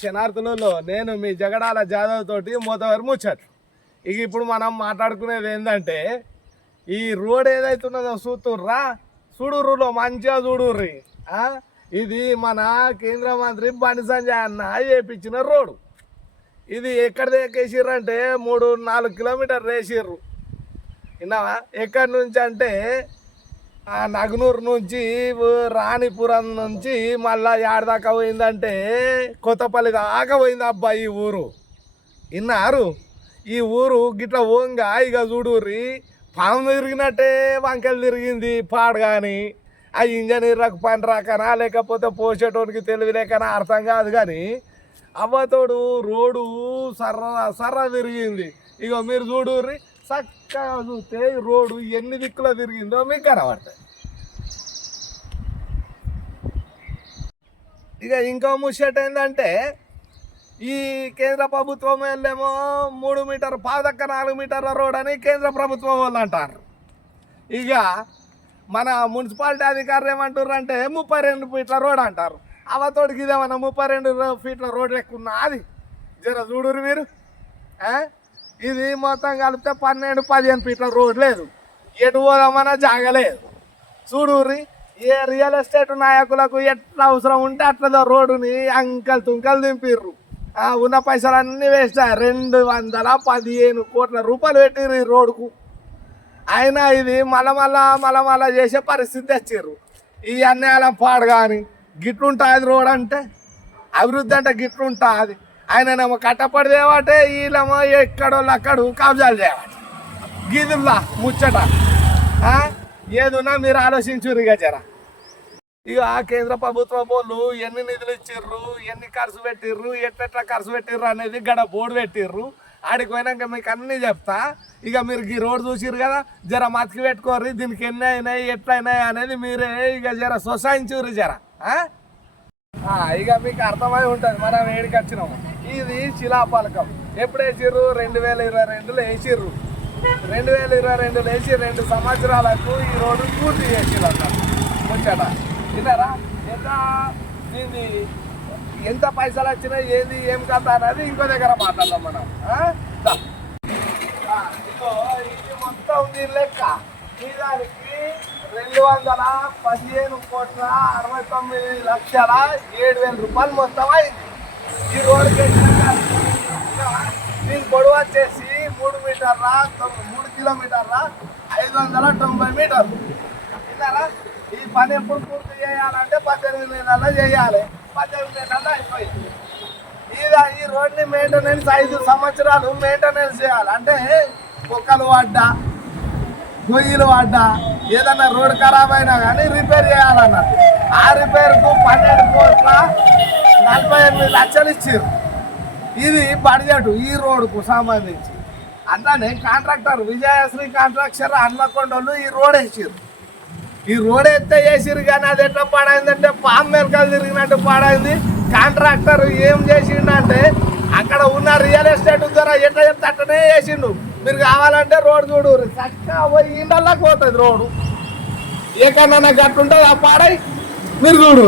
శనార్థులలో నేను మీ జగడాల జాదవ్ తోటి మోతవరి ముచ్చట్లు. ఇక ఇప్పుడు మనం మాట్లాడుకునేది ఏంటంటే ఈ రోడ్ ఏదైతున్నదో చూస్తుర్రా, చూడుర్రులో మంచిగా చూడుర్రి. ఇది మన కేంద్ర మంత్రి బండి సంజయ్ అన్న వేయించిన రోడ్డు. ఇది ఎక్కడ వేసిర్రు అంటే 3-4 కిలోమీటర్లు వేసిర్రు. విన్నావా? ఎక్కడి నుంచి అంటే నగనూరు నుంచి రాణిపురం నుంచి మళ్ళా ఏడు దాకా పోయిందంటే కొత్తపల్లి దాకా పోయింది అబ్బా ఈ ఊరు. విన్నారు? ఈ ఊరు గిట్ల ఓంగా ఇక చూడుర్రి, పాము తిరిగినట్టే వంకెలు తిరిగింది పాడు. కానీ ఆ ఇంజనీర్లకు పని రాకనా లేకపోతే పోసేటోనికి తెలివి లేకనా అర్థం కాదు. కానీ అవ్వతోడు రోడ్డు సర్ర తిరిగింది. ఇక మీరు చూడుర్రి, చక్కగా చూస్తే రోడ్డు ఎన్ని దిక్కులో తిరిగిందో మీకు కనబడతాయి. ఇక ఇంకో ముచ్చట ఏంటంటే ఈ కేంద్ర ప్రభుత్వం వాళ్ళేమో 3 మీటర్ పాదక్క 4 మీటర్ల రోడ్ అని కేంద్ర ప్రభుత్వం వాళ్ళు అంటారు. ఇక మన మున్సిపాలిటీ అధికారులు ఏమంటారు అంటే 32 ఫీట్ల రోడ్ అంటారు. అవతోడికి ఇదేమన్నా 32 ఫీట్ల రోడ్ ఎక్కున్నా అది జర చూడురు మీరు. ఇది మొత్తం కలిపితే 12-15 ఫీట్ల రోడ్ లేదు. ఎటు పోదామన్నా జాగలేదు. చూడుర్రి, ఏ రియల్ ఎస్టేట్ నాయకులకు ఎట్లా అవసరం ఉంటే అట్లా రోడ్డుని అంకల్ తుంకలు దింపిర్రు. ఉన్న పైసలన్నీ వేస్ట్. 215 కోట్ల రూపాయలు పెట్టిర్రు ఈ రోడ్డుకు. అయినా ఇది మళ్ళా చేసే పరిస్థితి తెచ్చిర్రు. ఈ అన్యాయం పాడు. కానీ గిట్లుంటుంది రోడ్ అంటే, అభివృద్ధి అంటే గిట్లుంటుంది. ఆయననేమో కట్టపడి తేవాటే, వీళ్ళేమో ఎక్కడోళ్ళు అక్కడ కబ్జాలు చేయవాటి. గీదుల్లా ముచ్చట. ఏదున్నా మీరు ఆలోచించుర్రు ఇక జర. ఇక కేంద్ర ప్రభుత్వ వాళ్ళు ఎన్ని నిధులు ఇచ్చిర్రు, ఎన్ని ఖర్చు పెట్టిర్రు, ఎట్లా ఖర్చు పెట్టిర్రు అనేది గడ బోర్డు పెట్టిర్రు. ఆడికి పోయినాక మీకు అన్నీ చెప్తా. ఇక మీరు ఈ రోడ్డు చూసిర్రు కదా, జర మతికి పెట్టుకోర్రి, దీనికి ఎన్ని అయినాయి ఎట్లయినాయి అనేది మీరే ఇక జర సొసాయించుర్రి జర. ఇక మీకు అర్థమై ఉంటుంది మనం ఏడికి వచ్చినాము. ఇది శిలాపలకం ఎప్పుడు వేసిర్రు? 2022లో వేసిర్రు. 2022లో వేసి 2 సంవత్సరాలకు ఈ రోడ్డు పూర్తి చేసిర్రు అన్నారు ముచ్చట. విన్నారా? దీన్ని ఎంత పైసలు వచ్చినాయి, ఏది ఏం కథ అనేది ఇంకో దగ్గర మాట్లాడదాం మనం. ఇది మొత్తం దీని లెక్క. ఈ దానికి 215,69,07,000 రూపాయలు మొత్తం అయింది ఈ రోడ్డుకి. దీని పొడవు వచ్చేసి 3 కిలోమీటర్ల 590 మీటర్లు. విన్నారా? ఈ పని ఎప్పుడు పూర్తి చేయాలంటే 18 నెలల్లో చేయాలి. 18 నెలల్లో అయిపోయింది. ఈ రోడ్ని మెయింటెనెన్స్ 5 సంవత్సరాలు మెయింటెనెన్స్ చేయాలి. అంటే కుక్కలు పడ్డా, గొయ్యిలు పడ్డా, ఏదన్నా రోడ్ ఖరాబ్ అయినా కానీ రిపేర్ చేయాలన్నారు. ఆ రిపేర్కు 12,48 లక్షలు ఇచ్చారు. ఇది బడ్జెట్ ఈ రోడ్కు సంబంధించి. అట్లానే కాంట్రాక్టర్ విజయశ్రీ కాంట్రాక్టర్ హన్మకొండలు ఈ రోడ్ వేసారు. ఈ రోడ్ ఎత్తే వేసిరు కానీ అది ఎట్లా పాడైందంటే పాము మెరకలు తిరిగినట్టు పాడైంది. కాంట్రాక్టర్ ఏం చేసిండంటే అక్కడ ఉన్న రియల్ ఎస్టేట్ ద్వారా ఎట్లా చెప్తే అట్టనే వేసిండు. మీరు కావాలంటే రోడ్డు చూడు, చక్కగా పోయి ఇండల్లోకి పోతుంది రోడ్డు. ఏ కన్నా గట్టుంటుంది ఆ పాడై మీరు చూడు.